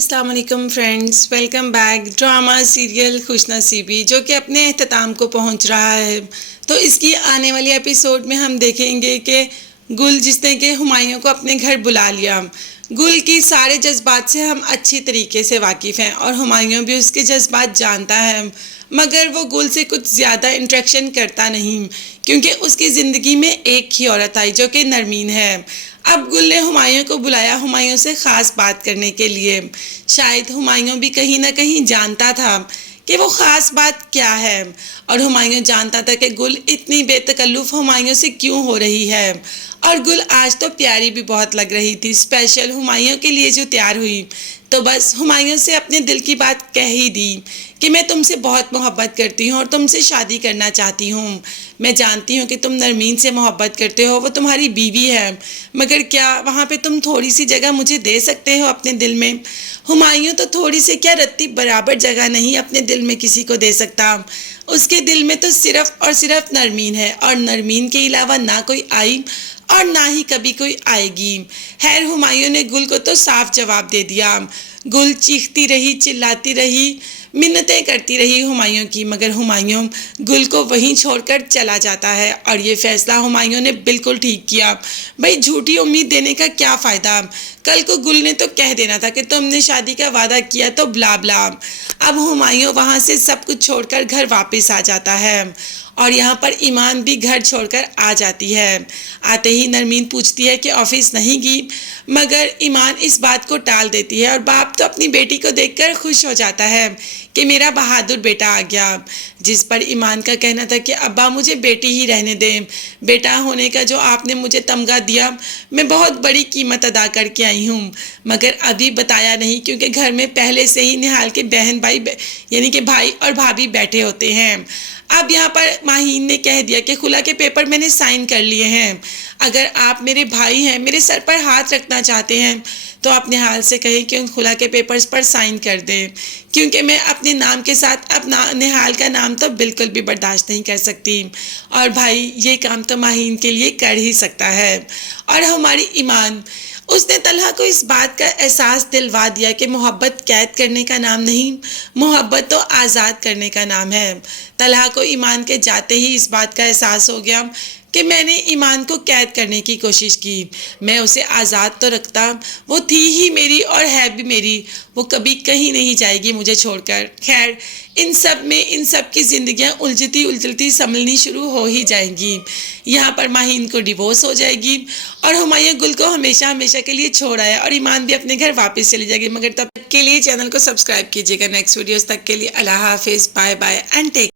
अस्सलाम वालेकुम friends, welcome back. Drama serial खुश नसीबी जो कि अपने अख्ताम को पहुंच रहा है, तो इसकी आने वाली एपिसोड में हम देखेंगे कि गुल जिसने कि हुमायूं को अपने घर बुला लिया। गुल की सारे जज्बात से हम अच्छी तरीके से वाकिफ़ हैं और हुमायूं भी उसके जज्बात जानता है, मगर वो गुल से कुछ ज़्यादा इंटरेक्शन करता नहीं क्योंकि उसकी ज़िंदगी में एक ही औरत आई जो कि नरमीन है। अब गुल ने हुमायूं को बुलाया हुमायूं से ख़ास बात करने के लिए। शायद हुमायूं भी कहीं ना कहीं जानता था कि वो ख़ास बात क्या है, और हुमायूं जानता था कि गुल इतनी बेतकल्लुफ़ हुमायूं से क्यों हो रही है। और गुल आज तो प्यारी भी बहुत लग रही थी, स्पेशल हुमायूं के लिए जो तैयार हुई। तो बस हुमायूं से अपने दिल की बात कह ही दी कि मैं तुमसे बहुत मोहब्बत करती हूँ और तुमसे शादी करना चाहती हूँ। मैं जानती हूँ कि तुम नरमीन से मोहब्बत करते हो, वो तुम्हारी बीवी है, मगर क्या वहाँ पे तुम थोड़ी सी जगह मुझे दे सकते हो अपने दिल में? हुमायूं तो थोड़ी सी क्या रत्ती बराबर जगह नहीं अपने दिल में किसी को दे सकता। उसके दिल में तो सिर्फ और सिर्फ नरमीन है, और नरमीन के अलावा ना कोई आई और ना ही कभी कोई आएगी। खैर हुमायूं ने गुल को तो साफ जवाब दे दिया। गुल चीखती रही, चिल्लाती रही, मिन्नतें करती रही हुमायूं की, मगर हुमायूं गुल को वहीं छोड़कर चला जाता है। और ये फैसला हुमायूं ने बिल्कुल ठीक किया। भाई झूठी उम्मीद देने का क्या फ़ायदा? कल को गुल ने तो कह देना था कि तुमने शादी का वादा किया तो ब्ला ब्ला। अब हुमायूं वहाँ से सब कुछ छोड़कर घर वापस आ जाता है, और यहाँ पर ईमान भी घर छोड़कर आ जाती है। आते ही नरमीन पूछती है कि ऑफिस नहीं गई, मगर ईमान इस बात को टाल देती है। और बाप तो अपनी बेटी को देखकर खुश हो जाता है कि मेरा बहादुर बेटा आ गया, जिस पर ईमान का कहना था कि अब्बा मुझे बेटी ही रहने दें। बेटा होने का जो आपने मुझे तमगा दिया, मैं बहुत बड़ी कीमत अदा करके आई हूँ, मगर अभी बताया नहीं क्योंकि घर में पहले से ही निहाल के बहन भाई यानी कि भाई और भाभी बैठे होते हैं। अब यहाँ पर माहीन ने कह दिया कि खुला के पेपर मैंने साइन कर लिए हैं। अगर आप मेरे भाई हैं, मेरे सर पर हाथ रखना चाहते हैं, तो आप निहाल से कहें कि उन खुला के पेपर्स पर साइन कर दें, क्योंकि मैं अपने नाम के साथ अपना निहाल का नाम तो बिल्कुल भी बर्दाश्त नहीं कर सकती। और भाई ये काम तो माहीन के लिए कर ही सकता है। और हमारी ईमान, उसने तलहा को इस बात का एहसास दिलवा दिया कि मोहब्बत कैद करने का नाम नहीं, मोहब्बत तो आज़ाद करने का नाम है। तलहा को ईमान के जाते ही इस बात का एहसास हो गया कि मैंने ईमान को कैद करने की कोशिश की। मैं उसे आज़ाद तो रखता, वो थी ही मेरी और है भी मेरी, वो कभी कहीं नहीं जाएगी मुझे छोड़कर। खैर इन सब में इन सब की ज़िंदगियाँ उलझती उलझती संभलनी शुरू हो ही जाएंगी। यहाँ पर माहीन को डिवोर्स हो जाएगी और हुमायूं गुल को हमेशा हमेशा के लिए छोड़ आया, और ईमान भी अपने घर वापस चली जाएगी। मगर तब तक के लिए चैनल को सब्सक्राइब कीजिएगा। नेक्स्ट वीडियोस तक के लिए अल्लाह हाफिज़, बाय बाय एंड टेक